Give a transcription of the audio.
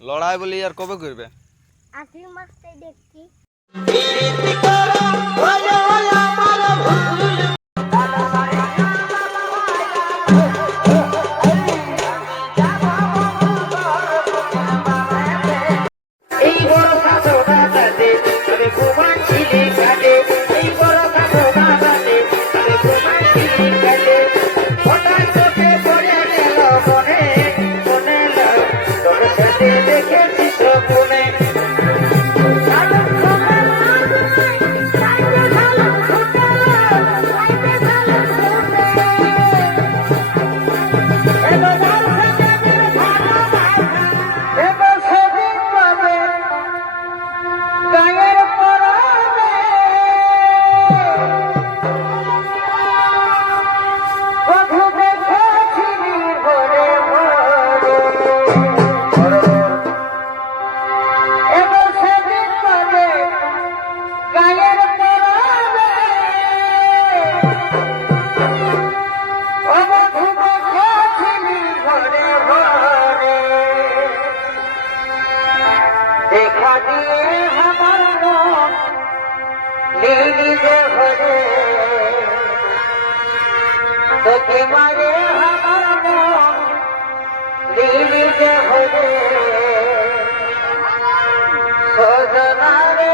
লড়াই বলি আর কবে করবে? আশির মাসটাই দেখছি। देखा दिए हमारा लीली जे भरे तो के मारे हमारा लीली जे भरे सजना रे